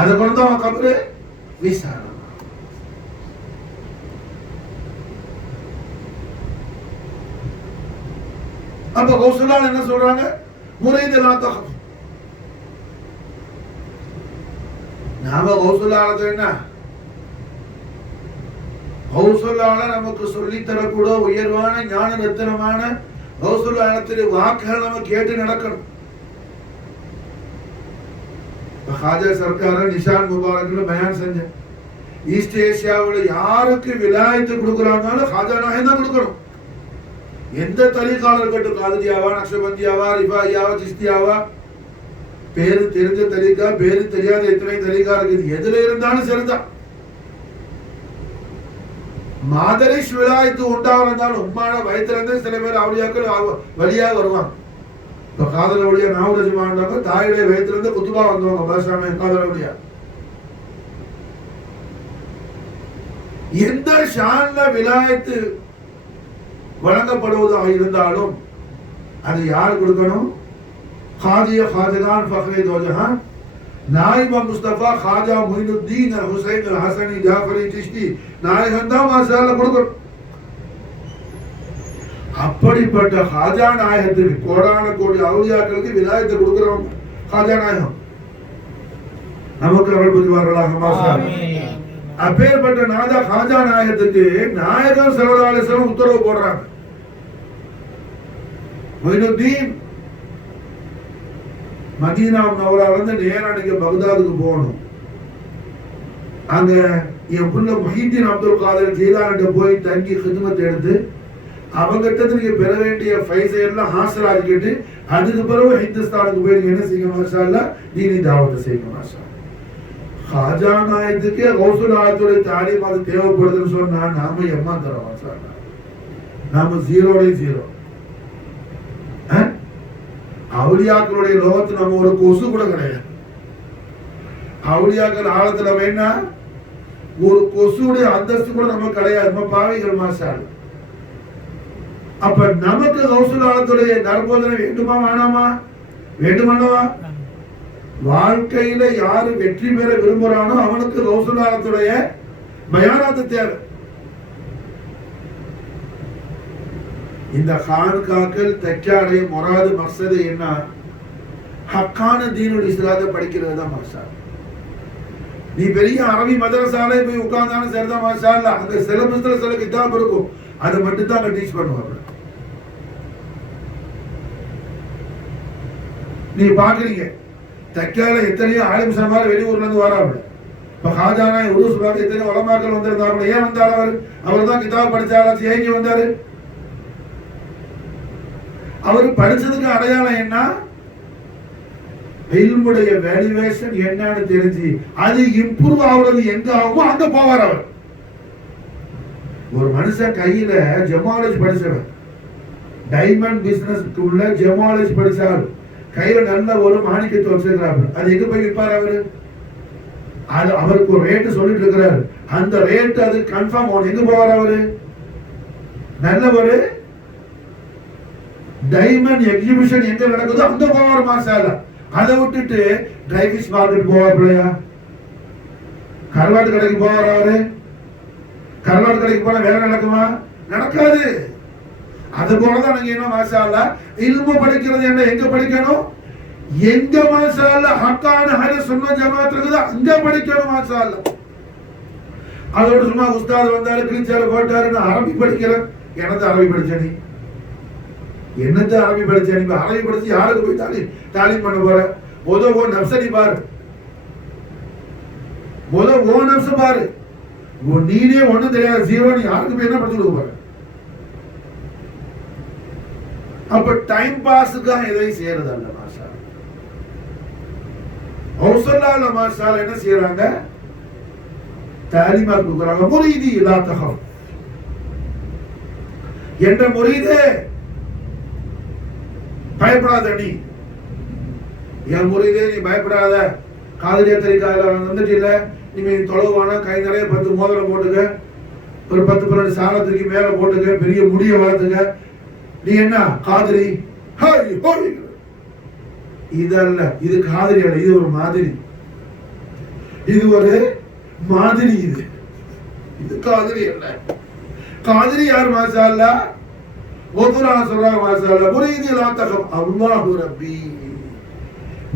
அதை கொண்டு தான் அவன் கபரு விசாலம். அப்ப கௌசல்யால் என்ன சொல்றாங்க? முறைதெல்லாம் தகவல். நாம கௌசல்யால என்ன கௌசல்யால நமக்கு சொல்லித்தரக்கூட உயர்வான ஞான ரத்தினமான கௌசல்யாலத்திலே வாக்குகள் நம்ம கேட்டு நடக்கணும். ஹாஜா சர்க்கார நிஷான் முபாரக்ல பயான் செஞ்சேன். ஈஸ்ட் ஏசியாவில் யாருக்கு விலாயத்து கொடுக்குறாங்கனாலும் ஹாஜா நாயகம் தான் கொடுக்கணும். எந்த தரீகால இருக்கட்டும், காதிரியாவா, நக்ஷபந்தியாவா, ரிஃபாயியாவா, சிஸ்தியாவா, பேரு தெரிஞ்ச தரீகா, பேரு தெரியாத எத்தனை தரீகா இருக்குது, எதுல இருந்தாலும் சரிதான். மாதரிஷ் விலாயத்து உண்டாவதாலும் உம்மான வயிற்றுல இருந்து சில பேர் அவளியாக்கள் வழியா வருவாங்க. இப்ப காதல வழியா நாவரஜமா இருந்தாங்க, தாயுடைய வயிற்றுல இருந்து குத்துபா வந்தவங்க பாஷாம காதல வழியா. எந்த ஷான்ல விலாயத்து வழங்கப்படுவதாக இருந்தாலும் அது யார் கொடுக்கணும்? खाजिया खाजगान फखरे दो जहां नाइबा मुस्तफा खाजा मुइनुद्दीन अल हुसैन अल हसनी जाफरी चिश्ती நாயகந்தா மாஷாஅல்லாஹ் கொடுக்கணும். அப்படிப்பட்ட खाजा நாயகத்துக்கு கோடான கோடி அவுலியாக்களுக்கு விலாயத்தை கொடுக்கிறோம். खाजा நாயகம் நமக்கு அருள் புரிவார்களாக மாஷாஅல்லாஹ். அப்பேற்பட்ட நாதா खाजा நாயகத்துக்கு நாயகம் ஸல்லல்லாஹு அலைஹி வஸல்லம் உத்தரவு போடுறாங்க. முயினுத்தீன் மதீனா முனவ்வரால இருந்து நேரா நீங்க பக்தாதுக்கு போகணும். அங்க என் புள்ள முஹிதீன் அப்துல் காதர் ஜீலானிட்ட போய் தங்கி ஹிதமத் எடுத்து அவங்ககிட்ட நீங்க பெற வேண்டிய பைசை எல்லாம் ஹாசல் ஆகிக்கிட்டு அதுக்கு பிறகு ஹிந்துஸ்தானுக்கு போய் நீங்க என்ன செய்யணும் மாஷா அல்லாஹ், தீனி தாவத்தை செய்யணும் மாஷா அல்லாஹ். ஹாஜா நாயத்துக்கே கௌசுல் ஆலத்துடைய தாலீம் அது தேவைப்படுதுன்னு சொன்னா நாம ஏமாந்துறோம் மாஷா அல்லாஹ். நாம ஜீரோலையும் ஜீரோ. அவுலியாக்களுடைய லோகத்துல நம்ம ஒரு கொசு கூட கிடையாது. அவுலியாக்கள் ஆழத்துல வேணா ஒரு கொசுடைய அந்தஸ்து கூட நமக்கு கிடையாது. நம்ம பாவிகள் மாஷா அல்லாஹ். அப்ப நமக்கு கௌசுல் ஆலத்துடைய நற்போதனை வேண்டுமா வேணாமா? வேண்டுமானவா? வாழ்க்கையில யாரு வெற்றி பெற விரும்புறானோ அவனுக்கு கௌசுல் ஆலத்துடைய பயானாத்து தேவை. இந்த கான்காக்கள் தெக்காடைய முராது மக்சது என்ன? ஹக்கான தீனுல் இஸ்லாத்தை படிக்கிறது தான் மாஷா. நீ பெரிய அரபி மதரசாலே போய் உட்கார்ந்தாலும் சரிதான் மாஷா அல்லாஹ். அந்த சிலபஸ்ல சில கிதாப் இருக்கும், அதை மட்டும் தான் டீச் பண்ணுவாங்க. நீ பாக்குறீங்க தெக்கால எத்தனையோ ஆலிம் சமார் வெளியூர்ல இருந்து வராங்க. இப்ப ஹாஜானா உருஸ் பார்த்து எத்தனையோ உலமாக்கள் வந்திருந்தாங்க. ஏன் வந்தார்? அவர் தான் கிதாப் படிச்சாலும் ஏங்கி வந்தாரு. அவர் படிச்சதுக்கு அடையாளம் என்ன? இல்முடைய வேல்யூவேஷன் என்னன்னு தெரிஞ்சு அது இம்ப்ரூவ் ஆகுறது எங்க ஆகுமோ அங்க போவார் அவர். ஒரு மனுஷன் கையில ஜெமாலஜி படிச்சவர், டைமண்ட் பிசினஸ்க்கு உள்ள ஜெமாலஜி படிச்சாரு, கையில நல்ல ஒரு மாணிக்கத்தை வச்சிருக்கிறாரு, அது எங்க போய் விற்பாரு அவரு? அது அவருக்கு ஒரு ரேட்டு சொல்லிட்டு இருக்கிறாரு, அந்த ரேட் அது கன்ஃபார்ம் ஆகும். எங்க போவார் அவரு? நல்ல ஒரு டைமண்ட் எக்ஸிபிஷன் எங்க நடக்குதோ அங்க போவார் மாஷா அல்லாஹ். அதை விட்டுட்டு டிரைவிஸ் மார்க்கெட் போவாப்லையா? கருவாட்டு கடைக்கு போவார் அவரு? கருவாட்டு கடைக்கு போனா வேலை நடக்குமா? நடக்காது. அது போலதான் நீங்க என்ன மாஷா அல்லாஹ் இல்மு படிக்கிறது என்ன எங்க படிக்கணும்? எங்க மாஷா அல்லாஹ் ஹக்கான அஹ்லுஸ் சுன்னத் ஜமாத் இருக்குது அங்க படிக்கணும் மாஷா அல்லாஹ். அதோட சும்மா உஸ்தாத் வந்தாரு கிழிச்சாரு போட்டாருன்னு அரபி படிக்கிறேன். என்னது அரபி படிச்ச நீ? என்னது அரபி படிச்ச நீ? அரபி படிச்சு யாருக்கு போய் தாலீம் பண்ண போற? ஓ நப்சனி பாரு, ஓ நப்ச பாரு. நீனே ஒண்ணும் தெரியாது, ஜீரோ. நீ யாருக்கு போய் என்ன படிச்சு கொடுக்க போற? அப்ப டைம் பாஸுக்காக எதையும் செய்யறது அல்ல மாஷா. ஹவுசல்லால மாஷா என்ன செய்யறாங்க? தாலீமா கொடுக்கறாங்க. முரீதி லா தஹஃப், என்ற முரீதே பயப்படாத, நீ என் முரீதே நீ பயப்படாத. காதலியா தரிக்கால வந்துட்டு இல்ல, நீ தொலைவானா கை நிறைய 10 மோதிரம் போட்டுக்க, ஒரு 10-12 சாலத்துக்கு மேல போட்டுக்க, பெரிய முடிய வளர்த்துக்க. நீ என்ன காதலி? இதல்ல, இது காதலி அல்ல, இது ஒரு மாதிரி. இது ஒரு மாதிரி, இது காதலி அல்ல. காதலி யார் மாஷா அல்லாஹ்? ஒதுரான சொல்றாங்க மாஷா அல்லாஹ், முரீதி லா தகஃப் அல்லாஹு ரப்பி.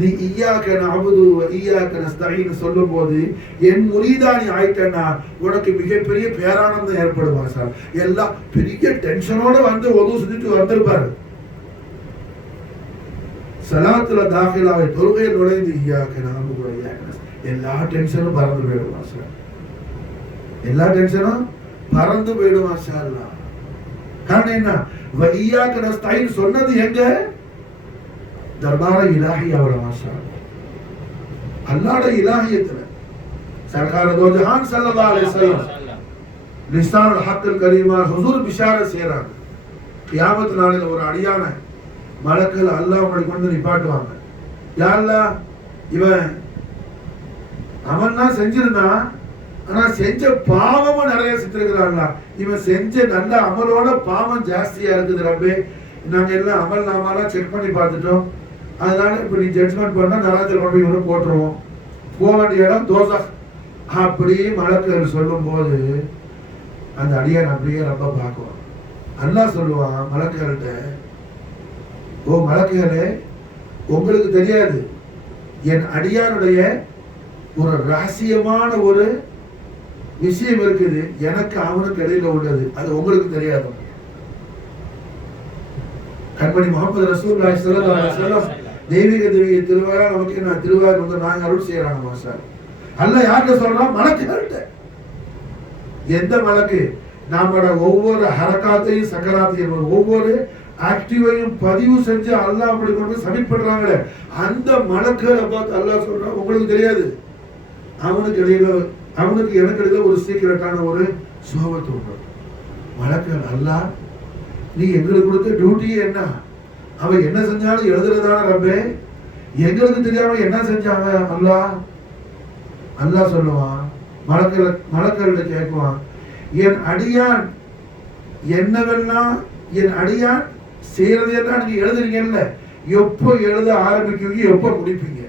நீ இய்யாக நஅபுது வ இய்யாக நஸ்தஈன் சொல்லும்போது என் முரீதா நீ ஆயிட்டனா உனக்கு மிகப்பெரிய பேரானந்தம் ஏற்படும் மாஷா. எல்லாம் பெரிய டென்ஷனோட வந்து ஒது செஞ்சுட்டு வந்திருப்பாரு. சலாத்துல தாখিলাவை தொழுகையில் நுழைந்து இய்யாக நஅபுது வ இய்யாக நஸ்தஈன் எல்லா டென்ஷனும் பறந்து போயிடும் மாஷா. எல்லா டென்ஷனும் பறந்து போயிடும் மாஷா அல்லாஹ். காரணம் என்ன? வ இய்யாக நஸ்தஈன் சொன்னது எங்க? दरबार इलाही आवड़ा माशा अल्लाह दा इलाहियत है. सरकार दो जहान सल्लल्लाहु अलैहि वसल्लम लिसान हक करीमा हुजूर बिशारत செய்றாங்க. கியாமத் நாளில் ஒரு அடியான மலக்குகள் அல்லாஹ் உங்களை கொண்டு நிப்பாட்டுவாங்க. யா அல்லாஹ், இவன் அவன் செஞ்சிருந்தான், ஆனா செஞ்ச பாவமும் நிறைய செஞ்சிருக்கிறான்ல. இவன் செஞ்ச நல்ல அமலோட பாவம் ஜாஸ்தியா இருக்குது ரப்பே. நாங்க எல்லாம் அமல் நாமெல்லாம் செக் பண்ணி பார்த்துட்டோம். அதனால இப்ப நீ ஜட்ஜ்மெண்ட் பண்ணா நரகத்தில் கொண்டு போய் போட்டுருவோம். போக வேண்டிய இடம் தோசா. அப்படியே மலக்குகள் சொல்லும் போது அந்த அடியான் அப்படியே ரொம்ப பார்க்குவான். அல்லாஹ் சொல்லுவான் மலக்குகள்கிட்ட, ஓ மலக்குகளே, உங்களுக்கு தெரியாது என் அடியானுடைய ஒரு ரகசியமான ஒரு விஷயம் இருக்குது, எனக்கு அவனுக்கு இடையில உள்ளது, அது உங்களுக்கு தெரியாது. கண்மணி முகமது ரசூலுல்லாஹி ஸல்லல்லாஹு அலைஹி வஸல்லம் தெய்வீக திருவாரா நமக்கு என்ன திருவாரூர் வந்து நாங்க அருள் செய்யறாங்க மாஷா. அல்லாஹ் யார்கிட்ட சொல்றான்? மலக்குகள்கிட்ட. எந்த மலக்கு? நம்மளோட ஒவ்வொரு ஹரக்காத்தையும் சக்கராத்தையும் ஒவ்வொரு ஆக்டிவையும் பதிவு செஞ்சு அல்லாஹ் அப்படி கொண்டு சப்மிட் பண்றாங்களே, அந்த மலக்குகளை பார்த்து அல்லாஹ் சொல்றான், உங்களுக்கு தெரியாது, அவனுக்கு இடையில அவனுக்கு எனக்கு இடையில ஒரு சீக்கிரட்டான ஒரு சோபத்து உண்டு. மலக்குகள், அல்லாஹ் நீ எங்களுக்கு கொடுத்த டியூட்டியே என்ன? அவன் என்ன செஞ்சாலும் எழுதுறதான ரப்பே, எங்களுக்கு தெரியாம என்ன செஞ்சாங்க? அல்லாஹ் சொல்லுவான், மலக்கள்கிட்ட கேட்குவான், என் அடியான் என்னவெல்லாம் என் அடியான் செய்யறதெல்லாம் நீங்க எழுதுறீங்கல்ல, எப்போ எழுத ஆரம்பிக்குவீங்க, எப்போ முடிப்பீங்க?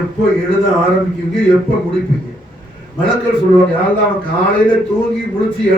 எப்போ எழுத ஆரம்பிக்குவீங்க, எப்போ முடிப்பீங்க? மலக்கள் சொல்லுவாங்க, யாரெல்லாம் அவன் காலையில தூங்கி முடிச்சு